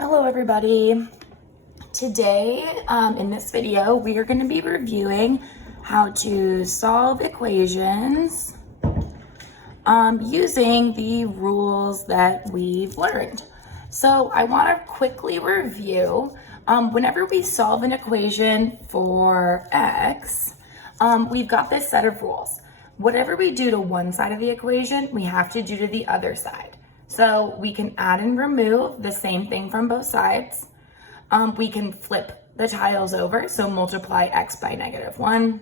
Hello everybody. Today in this video we are going to be reviewing how to solve equations using the rules that we've learned. So I want to quickly review whenever we solve an equation for x, we've got this set of rules. Whatever we do to one side of the equation, we have to do to the other side. So we can add and remove the same thing from both sides. We can flip the tiles over, so multiply x by -1,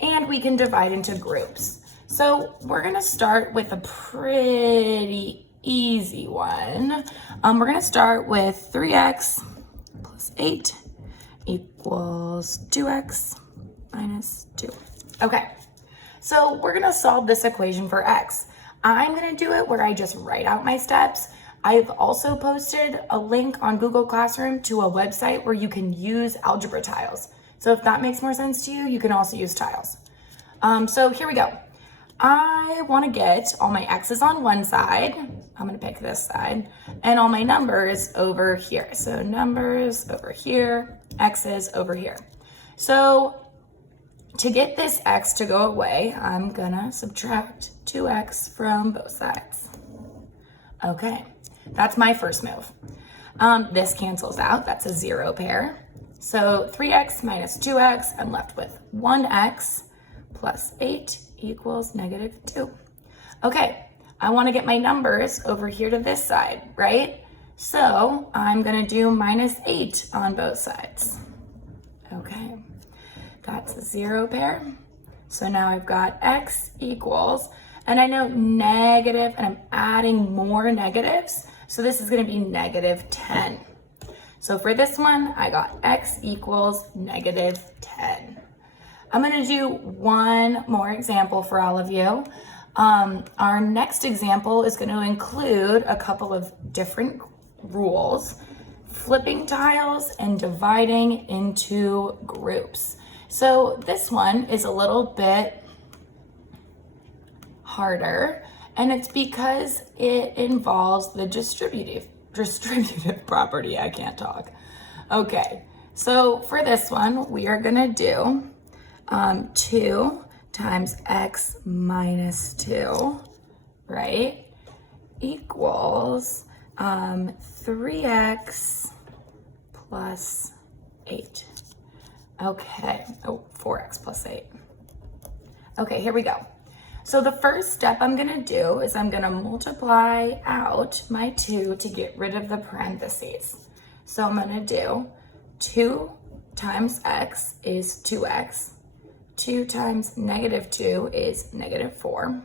and we can divide into groups. So we're gonna start with a pretty easy one. We're gonna start with 3x plus 8 equals 2x minus 2. Okay, so we're gonna solve this equation for x. I'm gonna do it where I just write out my steps. I've also posted a link on Google Classroom to a website where you can use algebra tiles. So if that makes more sense to you, you can also use tiles. So here we go. I wanna get all my x's on one side. I'm gonna pick this side, and all my numbers over here. So numbers over here, x's over here. So to get this x to go away, I'm gonna subtract 2x from both sides. Okay, that's my first move. This cancels out, that's a 0 pair. So 3x minus 2x, I'm left with 1x plus 8 equals -2. Okay, I wanna get my numbers over here to this side, right? So I'm gonna do -8 on both sides. Okay. That's a 0 pair. So now I've got x equals, and I know negative, and I'm adding more negatives. So this is gonna be -10. So for this one, I got x equals -10. I'm gonna do one more example for all of you. Our next example is gonna include a couple of different rules, flipping tiles and dividing into groups. So this one is a little bit harder, and it's because it involves the distributive property. I can't talk. Okay, so for this one, we are gonna do 2 times x minus 2, right, equals 3x plus 8. Okay, 4x plus 8. Okay, here we go. So the first step I'm gonna do is I'm gonna multiply out my 2 to get rid of the parentheses. So I'm gonna do 2 times x is 2x, 2 times -2 is -4,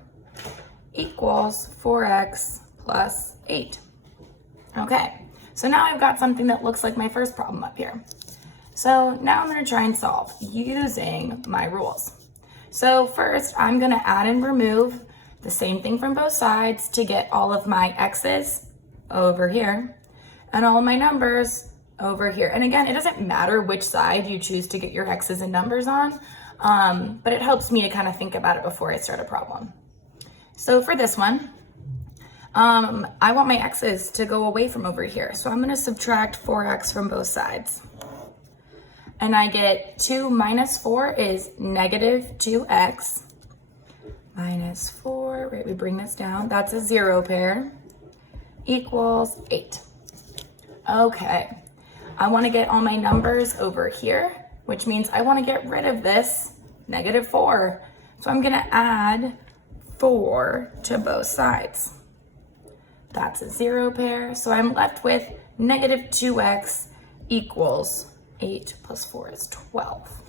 equals 4x plus 8. Okay, so now I've got something that looks like my first problem up here. So now I'm gonna try and solve using my rules. So first, I'm gonna add and remove the same thing from both sides to get all of my x's over here and all of my numbers over here. And again, it doesn't matter which side you choose to get your x's and numbers on, but it helps me to kind of think about it before I start a problem. So for this one, I want my x's to go away from over here. So I'm gonna subtract 4x from both sides. And I get 2 minus 4 is -2x. Minus 4, right, we bring this down. That's a 0 pair. Equals 8. Okay, I want to get all my numbers over here, which means I want to get rid of this -4. So I'm going to add 4 to both sides. That's a 0 pair. So I'm left with -2x equals 8 plus 4 is 12.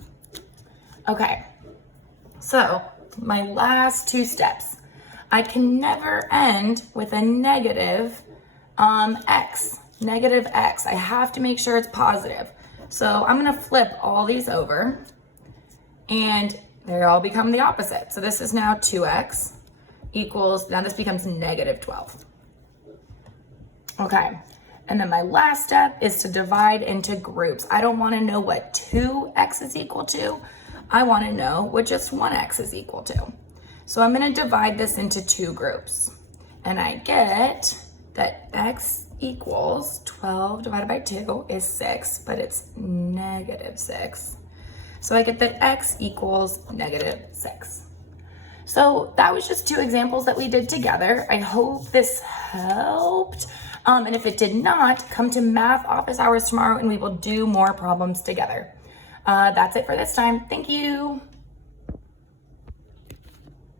Okay, so my last two steps. I can never end with a negative x. Negative x. I have to make sure it's positive. So I'm gonna flip all these over, and they all become the opposite. So this is now 2x equals, now this becomes -12. Okay. And then my last step is to divide into groups. I don't want to know what 2x is equal to. I want to know what just 1x is equal to. So I'm going to divide this into two groups. And I get that x equals 12 divided by 2 is 6, but it's negative 6. So I get that x equals negative 6. So that was just 2 examples that we did together. I hope this helped. And if it did not, come to math office hours tomorrow and we will do more problems together. That's it for this time. Thank you.